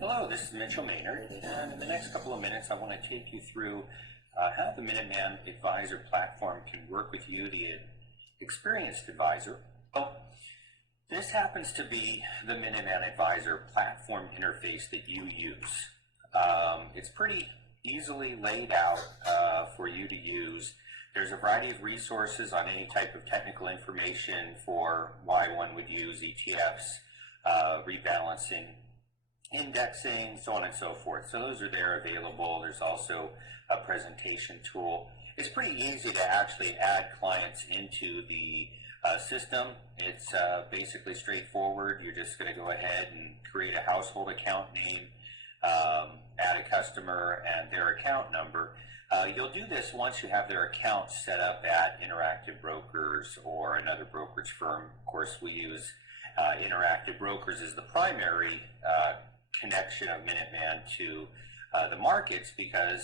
Hello, this is Mitchell Maynard, and in the next couple of minutes I want to take you through how the Minuteman Advisor Platform can work with you, the experienced advisor. Well, this happens to be the Minuteman Advisor Platform interface that you use. It's pretty easily laid out for you to use. There's a variety of resources on any type of technical information for why one would use ETFs, rebalancing, indexing, so on and so forth. So those are there available. There's also a presentation tool. It's pretty easy to actually add clients into the system. It's basically straightforward. You're just going to go ahead and create a household account name, add a customer and their account number. You'll do this once you have their account set up at Interactive Brokers or another brokerage firm. Of course, we use Interactive Brokers as the primary connection of Minuteman to the markets because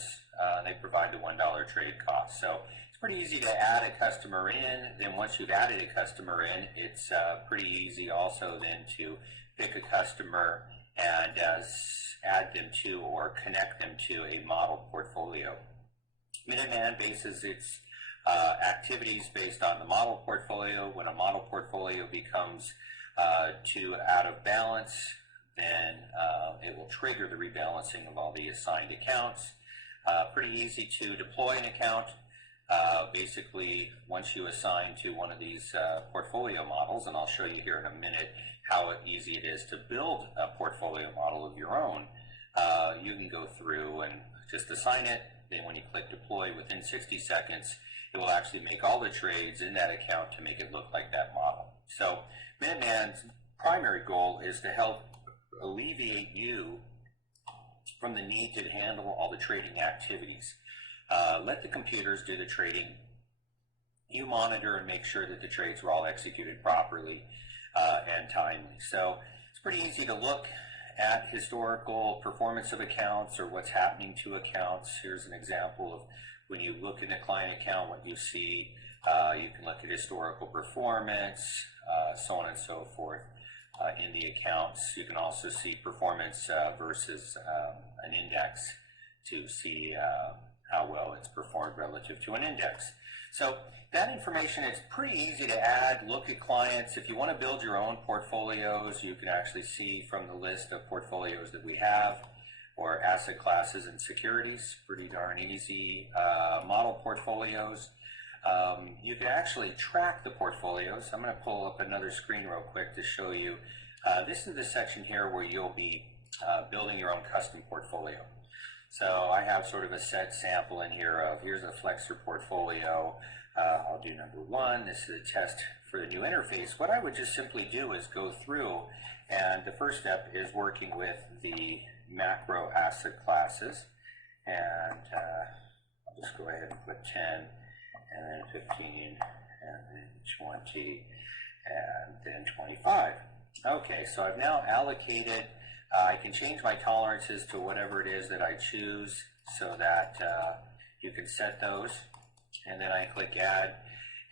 they provide the $1 trade cost. So it's pretty easy to add a customer in. Then once you've added a customer in, it's pretty easy also then to pick a customer and add them to or connect them to a model portfolio. Minuteman bases its activities based on the model portfolio. When a model portfolio becomes too out of balance, then it will trigger the rebalancing of all the assigned accounts. Pretty easy to deploy an account. Basically, once you assign to one of these portfolio models, and I'll show you here in a minute how easy it is to build a portfolio model of your own, you can go through and just assign it. Then when you click deploy, within 60 seconds, it will actually make all the trades in that account to make it look like that model. So Minuteman's primary goal is to help alleviate you from the need to handle all the trading activities. Let the computers do the trading. You monitor and make sure that the trades were all executed properly and timely. So it's pretty easy to look at historical performance of accounts or what's happening to accounts. Here's an example of when you look in a client account, what you see. You can look at historical performance, so on and so forth in the accounts. You can also see performance versus an index to see how well it's performed relative to an index. So that information, it's pretty easy to add, look at clients. If you want to build your own portfolios, you can actually see from the list of portfolios that we have, or asset classes and securities, pretty darn easy. Model portfolios, you can actually track the portfolios. I'm going to pull up another screen real quick to show you. This is the section here where you'll be building your own custom portfolio. So I have sort of a set sample in here of, here's a Flexor portfolio. I'll do number one. This is a test for the new interface. What I would just simply do is go through, and the first step is working with the macro asset classes. And I'll just go ahead and put 10, and then 15, and then 20, and then 25. Okay, so I've now allocated. I can change my tolerances to whatever it is that I choose so that you can set those, and then I click add.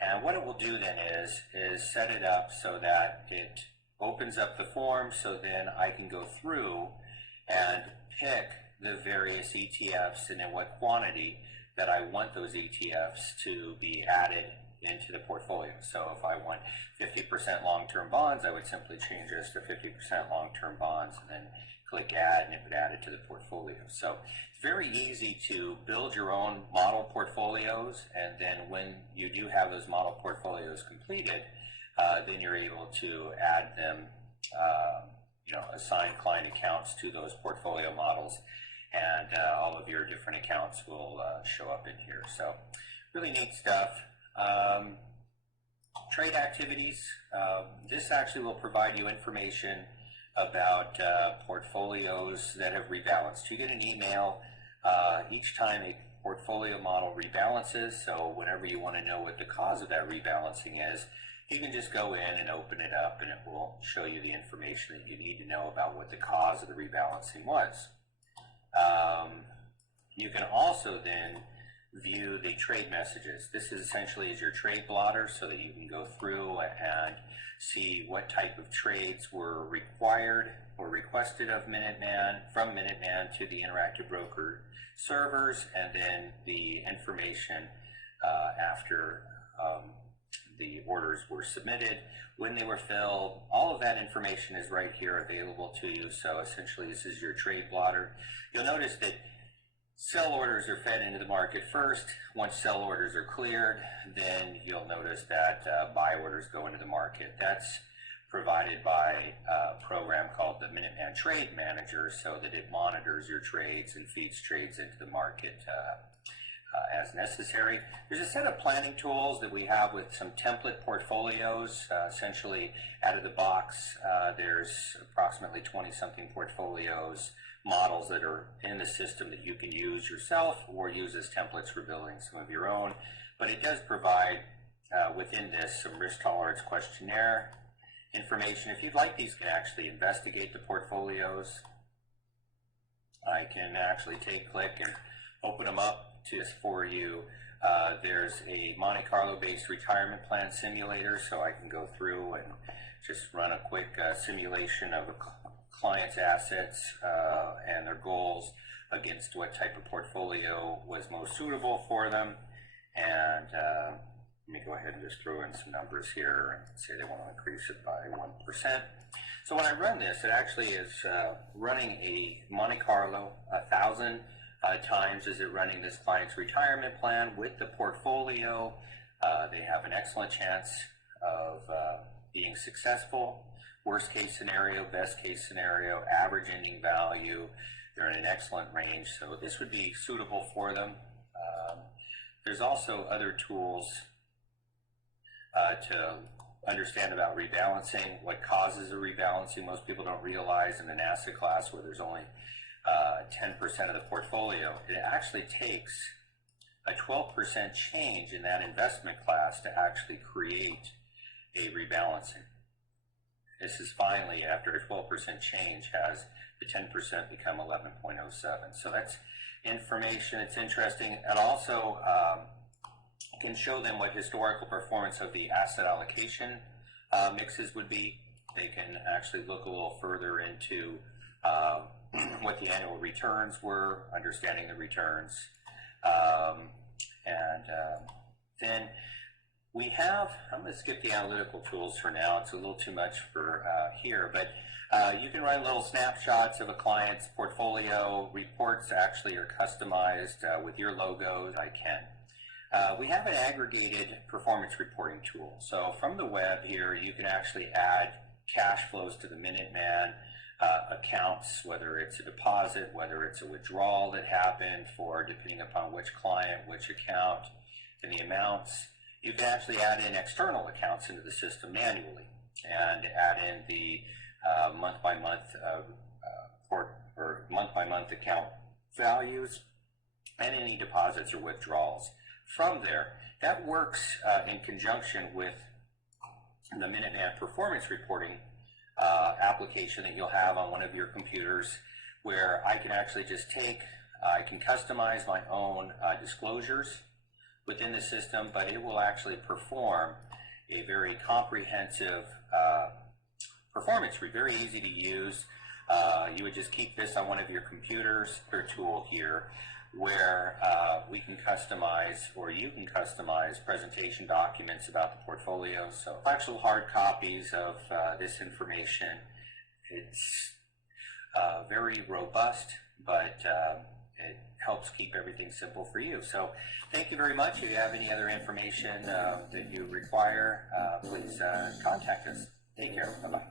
And what it will do then is set it up so that it opens up the form, so then I can go through and pick the various ETFs and in what quantity that I want those ETFs to be added into the portfolio. So if I want 50% long-term bonds, I would simply change this to 50% long-term bonds and then click add, and it would add it to the portfolio. So it's very easy to build your own model portfolios, and then when you do have those model portfolios completed, then you're able to add them, assign client accounts to those portfolio models, and all of your different accounts will show up in here. So really neat stuff. Trade activities. This actually will provide you information about portfolios that have rebalanced. You get an email each time a portfolio model rebalances, so whenever you want to know what the cause of that rebalancing is, you can just go in and open it up, and it will show you the information that you need to know about what the cause of the rebalancing was. You can also then view the trade messages. This is essentially your trade blotter so that you can go through and see what type of trades were required or requested of Minuteman, from Minuteman to the interactive broker servers, and then the information after the orders were submitted, when they were filled. All of that information is right here available to you. So essentially this is your trade blotter. You'll notice that sell orders are fed into the market first. Once sell orders are cleared, then you'll notice that buy orders go into the market. That's provided by a program called the Minuteman Trade Manager, so that it monitors your trades and feeds trades into the market as necessary. There's a set of planning tools that we have with some template portfolios. Essentially, out of the box, there's approximately 20-something portfolios, models that are in the system that you can use yourself or use as templates for building some of your own. But it does provide within this some risk tolerance questionnaire information. If you'd like, these can actually investigate the portfolios. I can actually click and open them up just for you. There's a Monte Carlo based retirement plan simulator, so I can go through and just run a quick simulation of a client's assets and their goals against what type of portfolio was most suitable for them. And let me go ahead and just throw in some numbers here and say they want to increase it by 1%. So when I run this, it actually is running a Monte Carlo 1,000 times is it running this client's retirement plan with the portfolio. They have an excellent chance of being successful. Worst case scenario, best case scenario, average ending value, they're in an excellent range, so this would be suitable for them. There's also other tools to understand about rebalancing, what causes a rebalancing. Most people don't realize in an asset class where there's only 10% of the portfolio, it actually takes a 12% change in that investment class to actually create a rebalancing. This is finally, after a 12% change, has the 10% become 11.07. So that's information. It's interesting. And also can show them what historical performance of the asset allocation mixes would be. They can actually look a little further into what the annual returns were, understanding the returns. Then we have, I'm going to skip the analytical tools for now. It's a little too much for here, but you can run little snapshots of a client's portfolio. Reports actually are customized with your logos. I can. We have an aggregated performance reporting tool. So from the web here, you can actually add cash flows to the Minuteman accounts, whether it's a deposit, whether it's a withdrawal that happened for, depending upon which client, which account, and the amounts. You can actually add in external accounts into the system manually and add in the month-by-month or month-by-month account values and any deposits or withdrawals from there. That works in conjunction with the Minuteman performance reporting application that you'll have on one of your computers, where I can actually just I can customize my own disclosures within the system, but it will actually perform a very comprehensive performance, very easy to use. You would just keep this on one of your computers, or tool here, where we can customize, or you can customize presentation documents about the portfolio. So actual hard copies of this information. It's very robust, but it helps keep everything simple for you. So thank you very much. If you have any other information that you require, please contact us. Take care. Bye-bye.